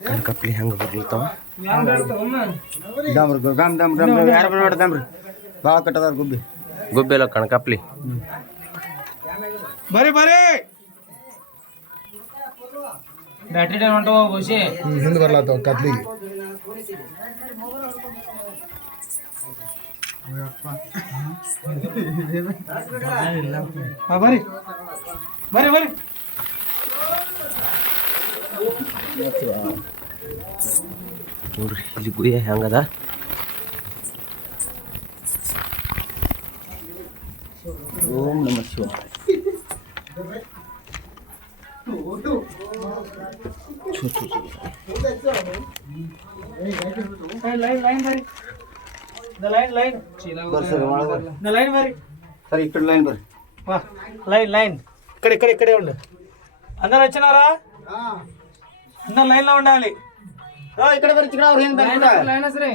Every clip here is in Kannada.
ಕಪ್ಲಿ ಹೆಂಗೆ ಬರ್ಲಿರ್ತಾವ ಯಾರು ಬರ್ಬೇಡ್ರಿ ಭಾಳ ಕಟ್ಟದಾರ ಗುಬ್ಬಿ ಗುಬ್ಬಿ ಎಲ್ಲ ಕಣಕಪ್ಲಿ ಬರೀ ಬರೀ ಬ್ಯಾಟ್ರಿ ಟೈಮ್ ಹೊಂಟವ ಬಹುಶಿ ಹಿಂದೆ ಬರ್ಲಾತವ ಕತ್ಲಿಗೆ ಬರ್ರಿ ಬರ್ರಿ ಬರ್ರಿ ನೋಡ್ರಿ ಇಲ್ಲಿ ಗುಯ್ಯ ಹೆಂಗದ ಓಂ ನಮ ಶಿವ లైన్ మరి సరే ఇక్కడ లైన్ బర్ లైన్ ఇక్కడే ఉండు అందరు వచ్చినారా అందరు లైన్ లో ఉండాలి ఇక్కడ బర్ ఇక్కడ లైన్ సరే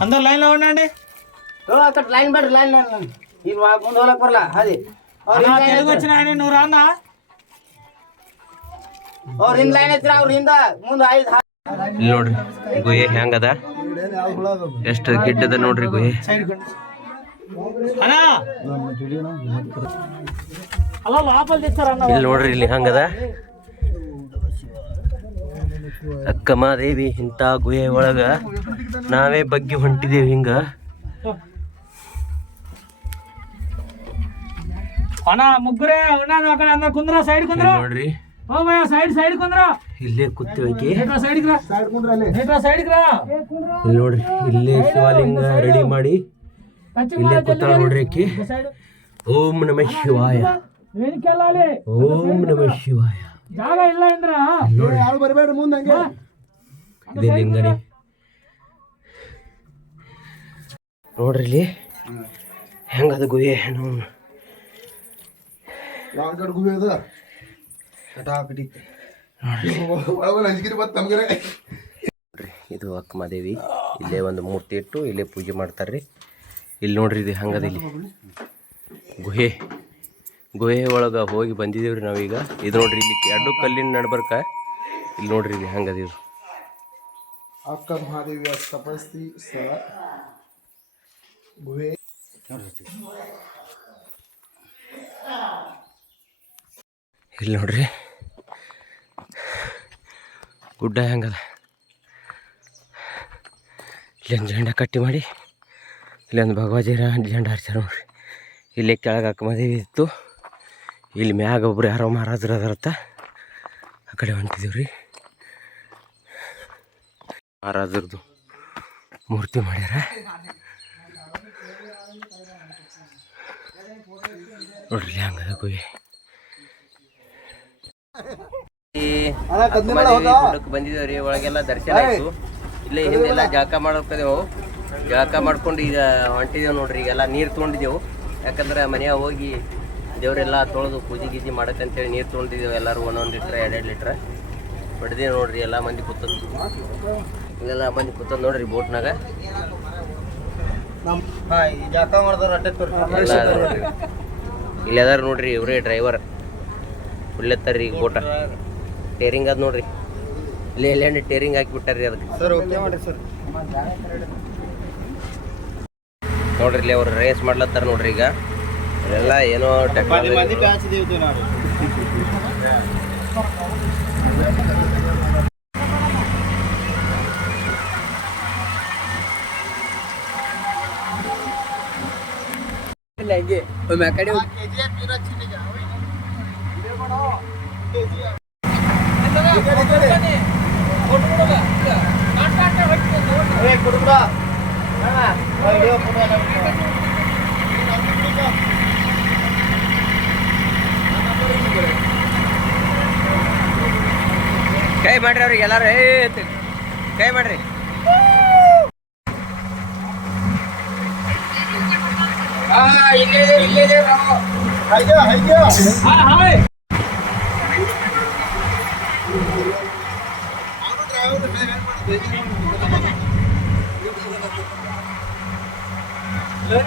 అందరు లైన్ లో ఉండండి అక్కడ లైన్ బర్ లైన్ ఇది ముందు వాళ్ళకి పర్లా అది తెలుగు వచ్చిన ఆయన నువ్వు రాన్నా ಅವ್ರ ಹಿಂದ್ ಲೈನ್ ಐತ್ರ ಅವ್ರ ಹಿಂದ ಮುಂದ ಐದು ಇಲ್ಲಿ ನೋಡ್ರಿ ಗುಹೆ ಹೆಂಗದ ಎಷ್ಟು ಗಿಡ್ಡದ ನೋಡ್ರಿ ಗುಹೆ ಅಣ್ಣ ಅಲ್ಲ ಲಾಪಲ್ ತೆಗ್ತಾರಣ್ಣ ಇಲ್ಲಿ ನೋಡ್ರಿ ಇಲ್ಲಿ ಹೆಂಗದ ಅಕ್ಕಮಹಾದೇವಿ ಇಂಥ ಗುಹೆ ಒಳಗ ನಾವೇ ಬಗ್ಗೆ ಹೊಂಟಿದೇವಿ ಹಿಂಗ ಅಣ್ಣ ಮುಗ್ಗುರೇ ಅಣ್ಣ ಆ ಕಡೆ ಅಂದ ಕುಂದ್ರ ಸೈಡ್ ಕುಂದ್ರ ನೋಡ್ರಿ ಸೈಡ್ ಕುಂದ್ರ ಇಲ್ಲೇ ಕೂತಿವಕ್ಕೆ ಸೈಡ್ ಇಲ್ಲಿ ನೋಡ್ರಿ ಇಲ್ಲೇ ಶಿವಲಿಂಗ ರೆಡಿ ಮಾಡಿ ಇಲ್ಲೇ ಕೂತಾಳ ನೋಡ್ರಿ ಅಕ್ಕಿ ಓಂ ನಮಃ ಶಿವಾಯ ಓಂ ನಮಃ ಶಿವಾಯ ಜಾಗ ಇಲ್ಲ ಅಂದ್ರ ಬರಬೇಡ ಮುಂದೆ ಇದೇ ಲಿಂಗನೇ ನೋಡ್ರಿ ಇಲ್ಲಿ ಹೆಂಗದ ಗುಹೆ ಗುಹೆ ಅದ ಇದು ಅಕ್ಕಮಹಾದೇವಿ ಇಲ್ಲೇ ಒಂದು ಮೂರ್ತಿ ಇಟ್ಟು ಇಲ್ಲೇ ಪೂಜೆ ಮಾಡ್ತಾರ್ರಿ ಇಲ್ಲಿ ನೋಡ್ರಿ ಇದು ಹಂಗದ ಇಲ್ಲಿ ಗುಹೆ ಒಳಗೆ ಹೋಗಿ ಬಂದಿದ್ದೀವ್ರಿ ನಾವೀಗ ಇದು ನೋಡ್ರಿ ಇಲ್ಲಿ ಎರಡು ಕಲ್ಲಿನ ನಡ್ಬರ್ಕ ಇಲ್ಲಿ ನೋಡ್ರಿ ಇದು ಹಂಗದ ಇದು ಅಕ್ಕಮಹಾದೇವಿಯ ತಪಸ್ವಿ ಸ್ಥಳ ಗುಹೆ ಇಲ್ಲಿ ನೋಡ್ರಿ ಗುಡ್ಡ ಹೆಂಗದ ಇಲ್ಲೊಂದು ಜೆಂಡ ಕಟ್ಟಿ ಮಾಡಿ ಇಲ್ಲೊಂದು ಭಗವಾಜಿ ಜೆಂಡ ಹರಿಸ್ಯಾರ ನೋಡ್ರಿ ಇಲ್ಲೇ ಕೆಳಗೆ ಅಕ್ಕಮಹಾದೇವಿ ಇತ್ತು ಇಲ್ಲಿ ಮ್ಯಾಗ ಒಬ್ರು ಯಾರೋ ಮಹಾರಾಜರು ಅದರತ್ತ ಆ ಕಡೆ ಹೊಂಟಿದೀವ್ರಿ ಮಹಾರಾಜರದು ಮೂರ್ತಿ ಮಾಡ್ಯಾರ ನೋಡ್ರಿ ಹಂಗದ ಗುಹೆ ಗುಡ್ಡಕ್ಕೆ ಬಂದಿದ್ದೇವ್ರಿ ಒಳಗೆಲ್ಲ ದರ್ಶನ ಆಯ್ತು ಇಲ್ಲೇ ಹಿಂದೆಲ್ಲ ಜಳಕ ಮಾಡೋಕದೇವು ಜಳಕ ಮಾಡ್ಕೊಂಡು ಈಗ ಹೊಂಟಿದೇವು ನೋಡ್ರಿ ಈಗೆಲ್ಲ ನೀರು ತೊಗೊಂಡಿದ್ದೆವು ಯಾಕಂದ್ರೆ ಮನೆಯಾಗ ಹೋಗಿ ದೇವರೆಲ್ಲ ತೊಳೆದು ಪೂಜೆ ಗೀಜೆ ಮಾಡಕ್ಕಂತೇಳಿ ನೀರು ತೊಗೊಂಡಿದ್ದೇವೆ ಎಲ್ಲರೂ ಒಂದೊಂದು ಲೀಟ್ರ್ 2 ಲೀಟ್ರ್ ಹೊಡೆದೇವು ನೋಡ್ರಿ ಎಲ್ಲ ಮಂದಿ ಕೂತದ್ದು ಇಲ್ಲೆಲ್ಲ ಮಂದಿ ಕೂತದ್ದು ನೋಡ್ರಿ ಬೋಟ್ನಾಗ ಇಲ್ಲಿ ಅದಾರ ನೋಡ್ರಿ ಇವ್ರೇ ಡ್ರೈವರ್ ಫುಲ್ಲೆತ್ತಾರ್ರಿ ಈಗ ಬೋಟ ಟೇರಿಂಗ್ ಅದ ನೋಡ್ರಿ ಇಲ್ಲಿ ಎಲ್ಲೆಂಡ್ ಟೇರಿಂಗ್ ಹಾಕಿಬಿಟ್ಟಾರ್ರಿ ಅದಕ್ಕೆ ಸರ್ ಓಕೆ ಮಾಡ್ರಿ ಸರ್ ನೋಡ್ರಿ ಇಲ್ಲಿ ಅವ್ರು ರೇಸ್ ಮಾಡ್ಲತ್ತಾರ ನೋಡ್ರಿ ಈಗ ಇಲ್ಲೆಲ್ಲ ಏನೋ ಟೆಕ್ನಾಲಜಿ ಹಂಗೆ ಒಮ್ಮೆ ಆ ಕಡೆ ಕೈ ಮಾಡ್ರಿ ಅವ್ರಿಗೆ ಎಲ್ಲಾರು ಕೈ ಮಾಡ್ರಿ ಇಲ್ಲೇ